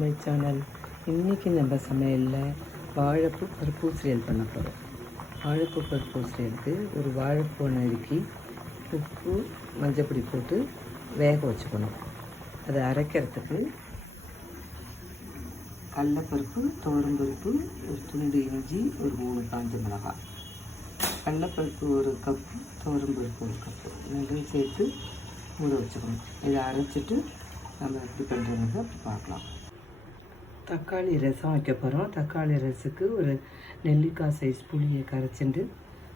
My channel. இன்றைக்கி நம்ம சமையலில் வாழைப்பூ பருப்பு சீரியல் பண்ண போகிறோம். வாழைப்பூ பருப்பு சீரியலுக்கு ஒரு வாழைப்பூ நறுக்கி உப்பு மஞ்சப்பொடி போட்டு வேக வச்சுக்கணும். அதை அரைக்கிறதுக்கு கடலைப்பருப்பு, துவரம்பருப்பு, ஒரு துண்டு இஞ்சி, ஒரு 3 காஞ்ச மிளகாய். கடலைப்பருப்பு 1 கப்பு, துவரம்பருப்பு 1 கப்பு, ரெண்டும் சேர்த்து ஊற வச்சுக்கணும். இதை அரைச்சிட்டு நம்ம எப்படி பண்ணுறதுன்னு அப்படி பார்க்கலாம். தக்காளி ரசம் வைக்க போகிறோம். தக்காளி ரசத்துக்கு ஒரு நெல்லிக்காய் சைஸ் புளியை கரைச்சிட்டு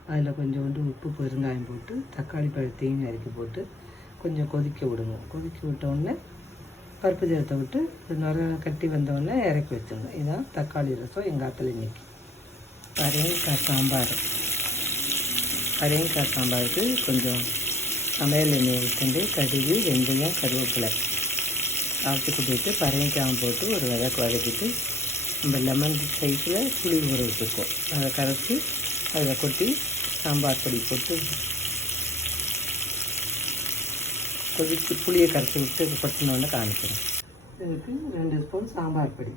அதில் கொஞ்சோண்டு உப்பு பெருங்காயம் போட்டு தக்காளி பழத்தையும் நறுக்கி போட்டு கொஞ்சம் கொதிக்க விடணும். கொதிக்க விட்டோடனே பருப்பு ஜலத்தை விட்டு நுர கட்டி வந்தோடனே இறக்கி வச்சிடணும். இதுதான் தக்காளி ரசம் எங்கள் ஆற்றுல இன்னைக்கு. பரங்கிக்காய் சாம்பார். பரங்கிக்காய் சாம்பாருக்கு கொஞ்சம் சமையல் எண்ணெய் விட்டுண்டு கடுகு, வெந்தயம், கருவேப்பிலை ஆற்றுக்கு போய்ட்டு பரங்கிக்காய் போட்டு ஒரு வதக்கிட்டு நம்ம லெமன் சைஸில் புளி ஊற வச்சுருக்கோம். அதை கரைச்சி அதில் கொட்டி சாம்பார் பொடி போட்டு கொதித்து புளியை கரைச்சி விட்டு கொட்டினோன்னு காமிக்கிறேன். இதுக்கு 2 ஸ்பூன் சாம்பார் பொடி,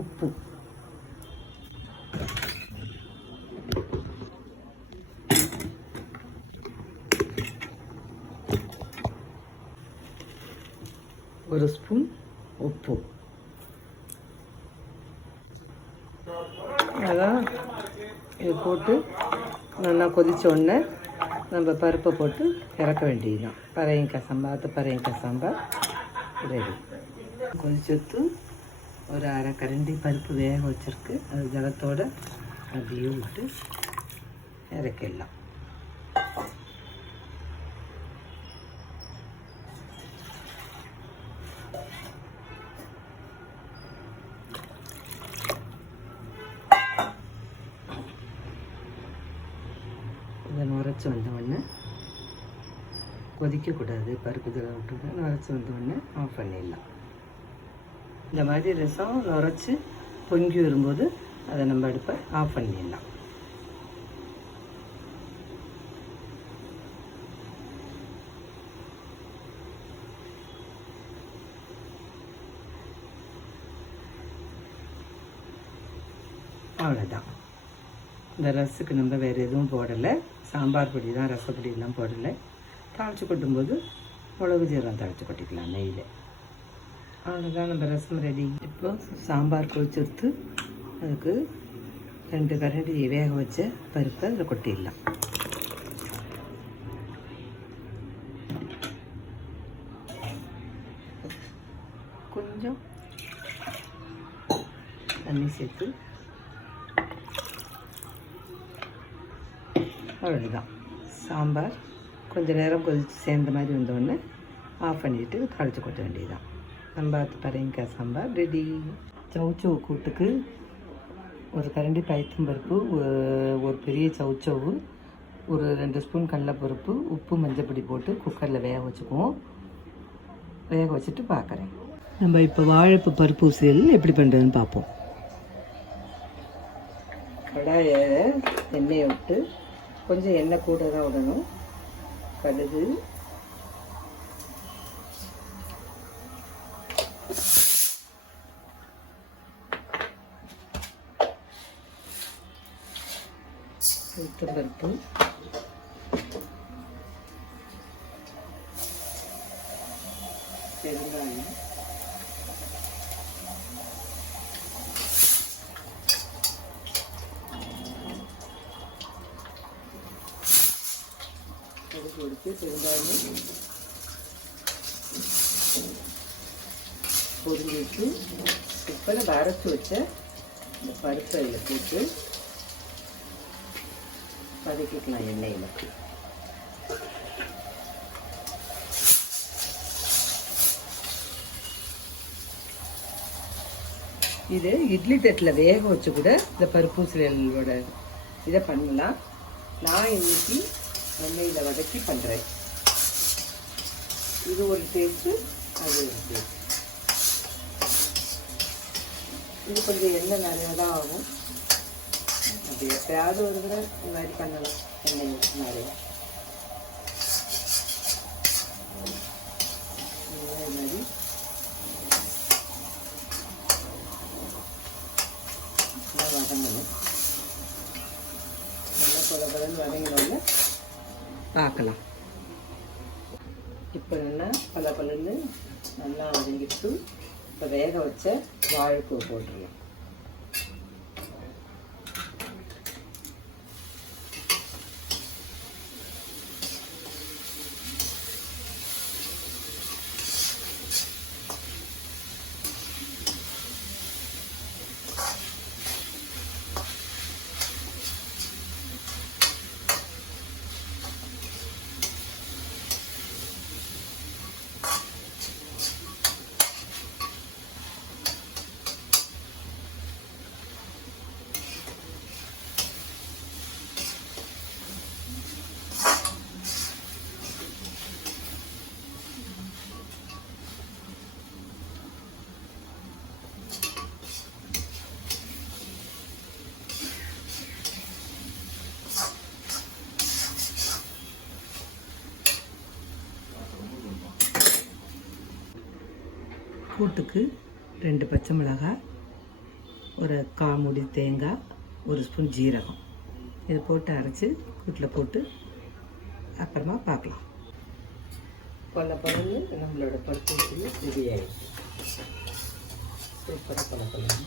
உப்பு, ஒரு ஸ்பூன் உப்பு. அதான் இது போட்டு நல்லா கொதித்த உடனே நம்ம பருப்பை போட்டு இறக்க வேண்டியதுதான். பரங்கிக்காய் சாம்பார் ரெடி. கொதிச்சத்து ஒரு அரை கரண்டி பருப்பு வேக வச்சுருக்கு. அது ஜலத்தோடு அப்படியே விட்டு இறக்கிடலாம். இதை நுரைச்சி வந்தவுடனே கொதிக்கக்கூடாது, பருப்பு ஜலம் விட்டு நுரைச்சி வந்தவுடனே ஆஃப் பண்ணிடலாம். இந்த மாதிரி ரசம் நுரைச்சி பொங்கி வரும்போது அதை நம்ம அடுப்பை ஆஃப் பண்ணிடலாம். அவ்வளோதான். இந்த ரசத்துக்கு நம்ம வேறு எதுவும் போடலை. சாம்பார் பொடி தான், ரசப்பொடியெல்லாம் போடலை. தாளித்து கொட்டும்போது மிளகு ஜீரகம் தாளித்து கொட்டிக்கலாம் நெய்யில். அவ்வளோதான், நம்ம ரசம் ரெடி. இப்போ சாம்பார் கொதிச்செடுத்து அதுக்கு 2 கரண்டி வேக வச்ச பருப்பை அதில் கொட்டிடலாம். கொஞ்சம் தண்ணி சேர்த்து அவ்வளோதான். சாம்பார் கொஞ்சம் நேரம் கொதித்து சேர்ந்த மாதிரி வந்தோடனே ஆஃப் பண்ணிவிட்டு தாளித்து கொட்ட வேண்டியதுதான். நம்ம பரங்கிக்காய் சாம்பார் ரெடி. சவுச்சவு கூட்டுக்கு ஒரு கரண்டி பயத்தம்பருப்பு, ஒரு பெரிய சவுச்சவு, ஒரு 2 ஸ்பூன் கடலைப்பருப்பு, உப்பு மஞ்சப்பொடி போட்டு குக்கரில் வேக வச்சுக்குவோம். வேக வச்சுட்டு பார்க்குறேன். நம்ம இப்போ வாழைப்பூ பருப்பு சீரியல் எப்படி பண்ணுறதுன்னு பார்ப்போம். கடாயை எண்ணெயை விட்டு கொஞ்சம் எண்ணெய் கூட தான் விடணும். கடுகு, உளுத்தம்பருப்பு, பெருங்காயம், கடுகு எடுத்து பெருங்காயம் பொரிஞ்சிட்டு இப்போ நம்ம அரைச்சி வச்ச இந்த பருப்பை இதில் போட்டு வதக்கிக்கலாம் எண்ணெயில். இது இட்லி தட்டில் வேக வச்சு கூட இந்த பருப்பு சீரியலோட இதை பண்ணலாம். நான் இன்னைக்கு எண்ணெயில் வதக்கி பண்ணுறேன். இது ஒரு டேஸ்ட்டு, அது ஒரு டேஸ்ட். இது கொஞ்சம் எண்ணெய் நிறையா தான் ஆகும். இது எப்பயாவது ஒரு தடவை இந்த மாதிரி பண்ணலாம். எண்ணெய் ஊற்றினாலே இது மாதிரி நல்லா வதங்கணும். நல்லா கொலன்னு வதங்கினோன்னு பார்க்கலாம். இப்போ நல்லா பலன்னு நல்லா வதங்கிட்டு இப்போ வேக வச்ச வாழைப்பூ போட்டுடலாம். கூட்டுக்கு 2 பச்சை மிளகாய், ஒரு 1/4 மூடி தேங்காய், 1 ஸ்பூன் ஜீரகம் இதை போட்டு அரைச்சி கூட்டில் போட்டு அப்புறமா பார்க்கலாம். பொண்ணு நம்மளோட பருப்பு ரெடி ஆகிடுச்சு. சூப்பராக பொண்ணு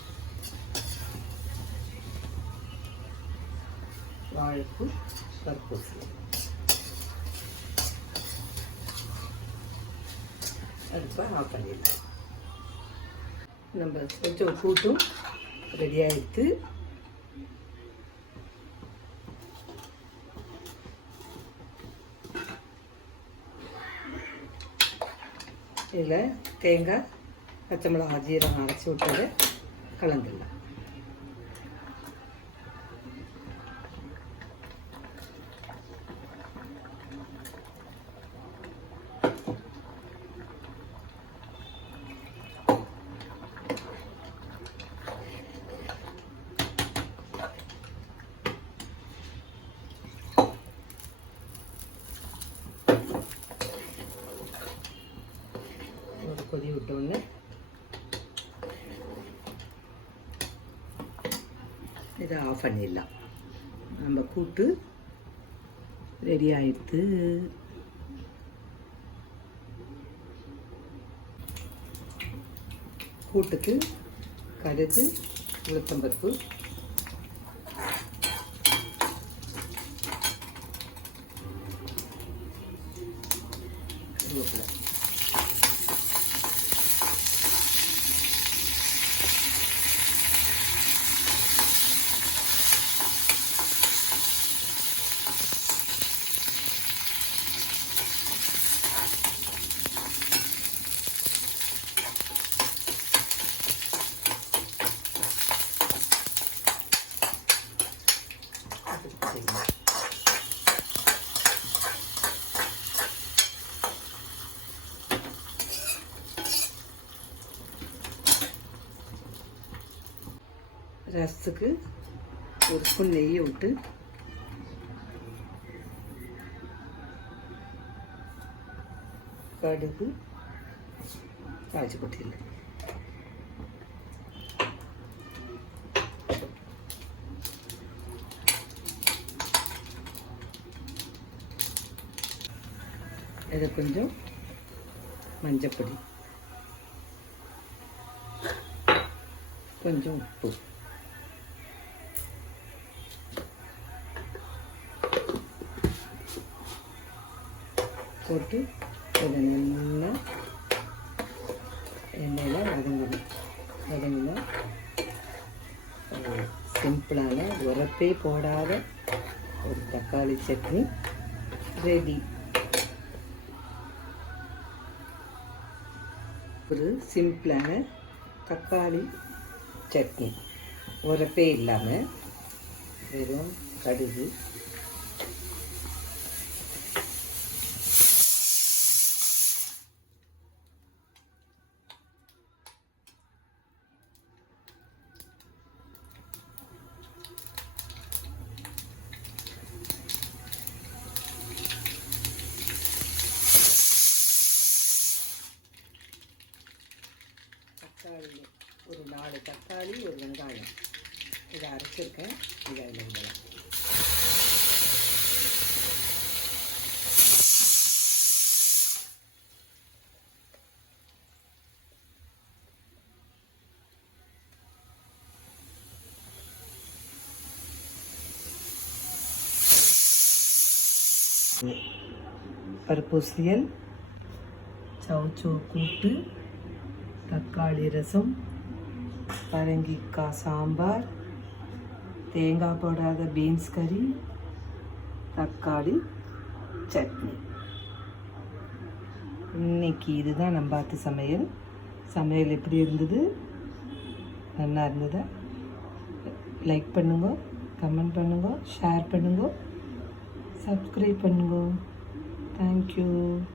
வாழைப்பூ பருப்பு அடுப்பை ஆஃப் பண்ணிடலாம். நம்ம வச்ச கூட்டும் ரெடி ஆகிடுத்து. இதில் தேங்காய், பச்சை மிளகாய், ஜீரகம் அரைச்சி விட்டதை கலந்துடலாம். கொதி விட்டோன்னு இதை ஆஃப் பண்ணிடலாம். நம்ம கூட்டு ரெடி ஆகிடுது. கூட்டுக்கு கடுகு, உளுத்தம்பருப்பு, கருவேப்பிலை, ரசத்துக்கு 1 ஸ்பூன் நெய்யை விட்டு கடுகு தாளிச்சு கொட்டிடலாம். இதை கொஞ்சம் மஞ்சப்பொடி, கொஞ்சம் உப்பு போட்டு இதை நல்லா எண்ணெயில் வதங்கினா சிம்பிளான உரப்பே போடாத ஒரு தக்காளி சட்னி ரெடி. ஒரு சிம்பிளான தக்காளி சட்னி, உரப்பே இல்லாமல் வெறும் கடுகு, தக்காளி ஒரு வெங்காயம் இதை அரைச்சிருக்கேன். இதை அதில் விடலாம். பருப்பொசியல், சவுச்சோ கூட்டு, தக்காளி ரசம், பரங்கிக்காய் சாம்பார், தேங்காய் போடாத பீன்ஸ் கறி, தக்காளி சட்னி. இன்னைக்கு இதுதான் நம்பாத்து சமையல். சமையல் எப்படி இருந்தது? நல்லா இருந்ததா? லைக் பண்ணுங்க, கமெண்ட் பண்ணுங்க, ஷேர் பண்ணுங்க, சப்ஸ்கிரைப் பண்ணுங்க. தேங்க்யூ.